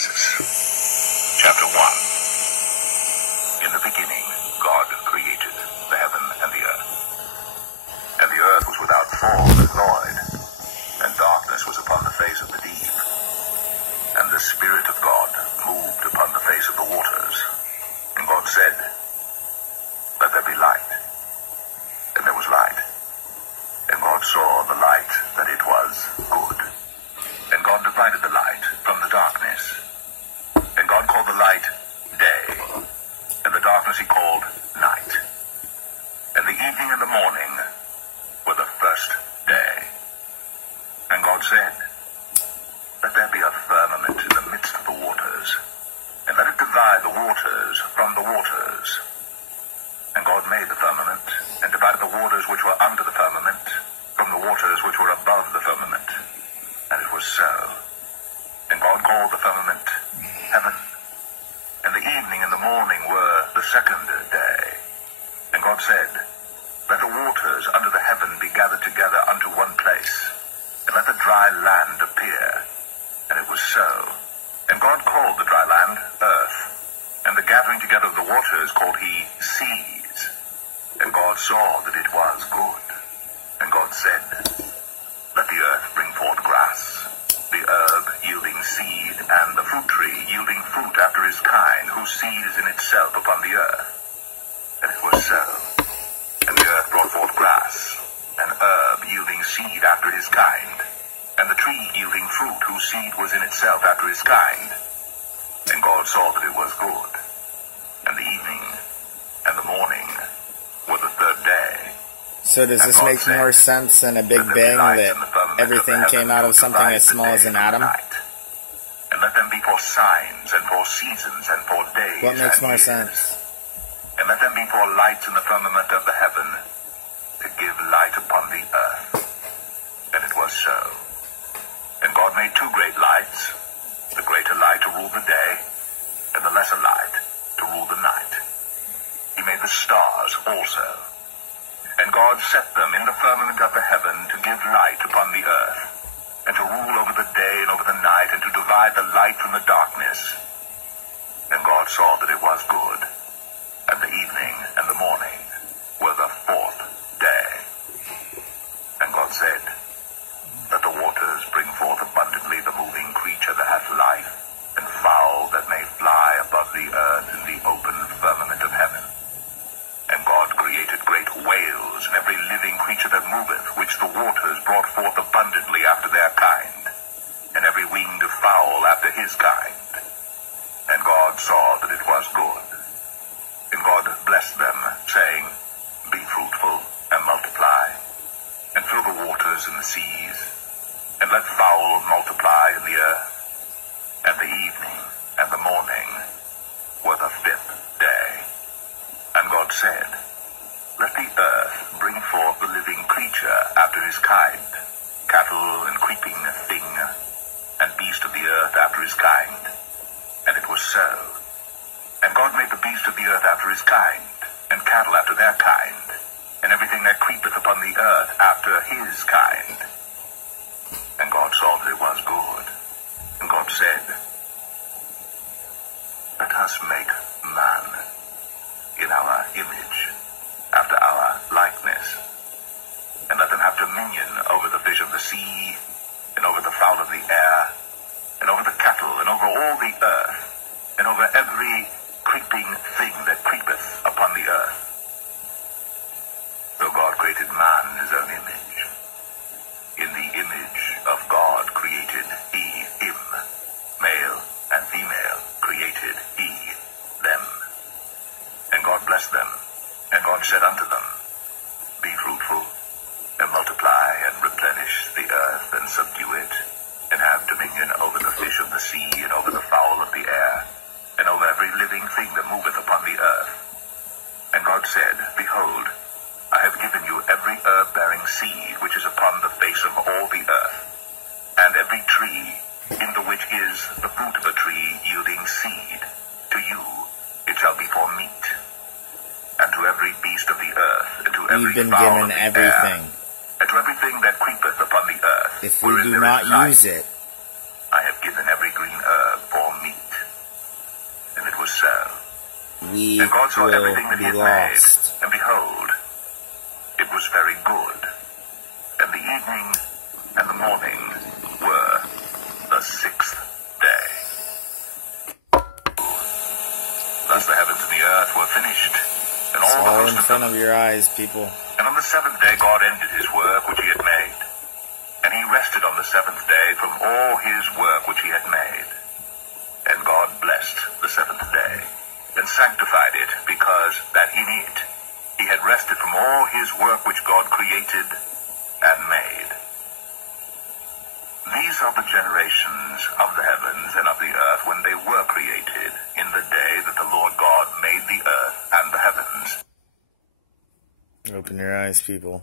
Genesis, chapter 1. In the beginning, God created the heaven and the earth. And the earth was without form and void, and darkness was upon the face of the deep. And the Spirit of God moved upon the face of the waters. And God said, "Let there be light." And there was light. And God saw the light that it was good. And God divided the light from the darkness. And God called the light day, and the darkness he called night. And the evening and the morning were the first day. And God said, "Let there be a firmament in the midst of the waters, and let it divide the waters from the waters." And God made the firmament, and divided the waters which were under the firmament from the waters which were above the firmament. And it was so. And God called the firmament heaven. And the evening and the morning were the second day. And God said, "Let the waters under the heaven be gathered together unto one place, and let the dry land appear." And it was so. And God called the dry land earth, and the gathering together of the waters called he seas. And God saw that it was good. And God said, "Let the earth bring forth grass, the herb yielding seed, and the fruit tree yielding fruit after his kind, whose seed is in itself upon the earth." And it was so. And the earth brought forth grass, an herb yielding seed after his kind, and the tree yielding fruit, whose seed was in itself after his kind. And God saw that it was good. And the evening and the morning were the third day. So does this make more sense than a Big Bang, that everything came out of something as small as an atom? And let them be for signs and for seasons and for days. What makes more sense? And let them be for lights in the firmament of the heaven, to give light upon the earth. And it was so. And God made two great lights, the greater light to rule the day, and the lesser light to rule the night. He made the stars also. And God set them in the firmament of the heaven to give light upon the earth, and to rule over the day and over the night, and to divide the light from the darkness. And God saw that it was good. And the evening and the morning were the fourth day. And God said, "Let the waters bring forth abundantly the moving creature that hath life, and fowl that may fly above the earth in the open firmament of heaven." And God created great whales, and every living creature that moveth, which the waters brought forth abundantly after their kind, and every winged fowl after his kind. And God saw that it was good. And God blessed them, saying, "Be fruitful, and multiply, and fill the waters in the seas, and let fowl multiply in the earth." And the evening and the morning were the fifth day. And God said, "Let the earth bring forth the living creature after his kind, cattle and creeping thing, and beast of the earth after his kind." And it was so. And God made the beast of the earth after his kind, and cattle after their kind, and everything that creepeth upon the earth after his kind. And God saw that it was good. And God said, "Let us make man in our image, after our likeness, and let them have dominion over the fish of the sea, and over the fowl of the air, and over the cattle, and over all the earth, and over every creeping thing that creepeth upon the earth." So God created man in his own image. In the image of God created he him. Male and female created he them. And God blessed them. And God said unto them, "Be fruitful, and multiply, and replenish the earth, and subdue it, and have dominion over the fish of the sea, and over the fowl of the air, and over every living thing that moveth upon the earth." And God said, "Behold, I have given you every herb-bearing seed which is upon the face of all the earth, and every tree in the which is the fruit of a tree yielding seed. To you it shall be for meat, and to every beast of the earth, and to every We've been fowl given of the everything. air, and to everything that creepeth upon the earth. If we wherein do there not is life, use it, I have given every green herb for meat." we And God saw will everything that he be had made, lost. and behold, it was very good. And the evening and the morning were the sixth day. Thus the heavens and the earth were finished, and It's all the all host in of front them. of your eyes, people. And on the seventh day God ended his work which he had made. And he rested on the seventh day from all his work which he had made. And God blessed the seventh day, and sanctified it, because that in it he had rested from all his work which God created and made. These are the generations of the heavens and of the earth when they were created, in the day that the Lord God made the earth and the heavens. Open your eyes, people.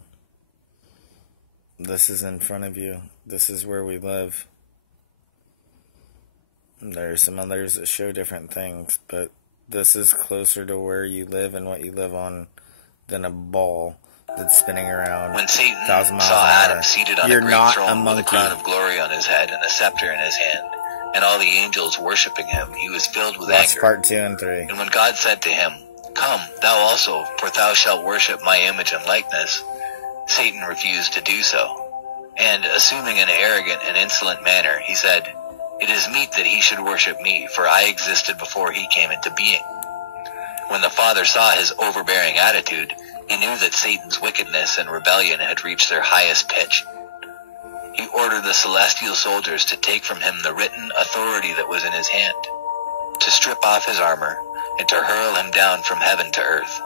This is in front of you. This is where we live. There are some others that show different things, but this is closer to where you live and what you live on than a ball that's spinning around. When Satan 1,000 miles saw an hour. Adam seated on You're a great not throne a with a monkey. crown of glory on his head and a scepter in his hand, and all the angels worshipping him, he was filled with Watch anger. part 2 and 3. And when God said to him, "Come, thou also, for thou shalt worship my image and likeness," Satan refused to do so. And, assuming an arrogant and insolent manner, he said, "It is meet that he should worship me, for I existed before he came into being." When the Father saw his overbearing attitude, he knew that Satan's wickedness and rebellion had reached their highest pitch. He ordered the celestial soldiers to take from him the written authority that was in his hand, to strip off his armor, and to hurl him down from heaven to earth.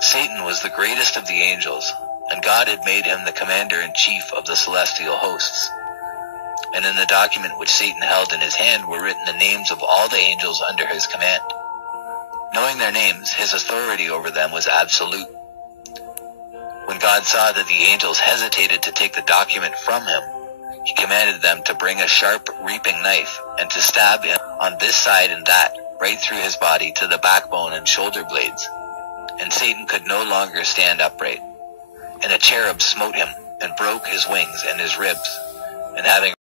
Satan was the greatest of the angels, and God had made him the commander-in-chief of the celestial hosts. And in the document which Satan held in his hand were written the names of all the angels under his command. Knowing their names, his authority over them was absolute. When God saw that the angels hesitated to take the document from him, he commanded them to bring a sharp reaping knife and to stab him on this side and that, right through his body to the backbone and shoulder blades. And Satan could no longer stand upright. And a cherub smote him and broke his wings and his ribs, and having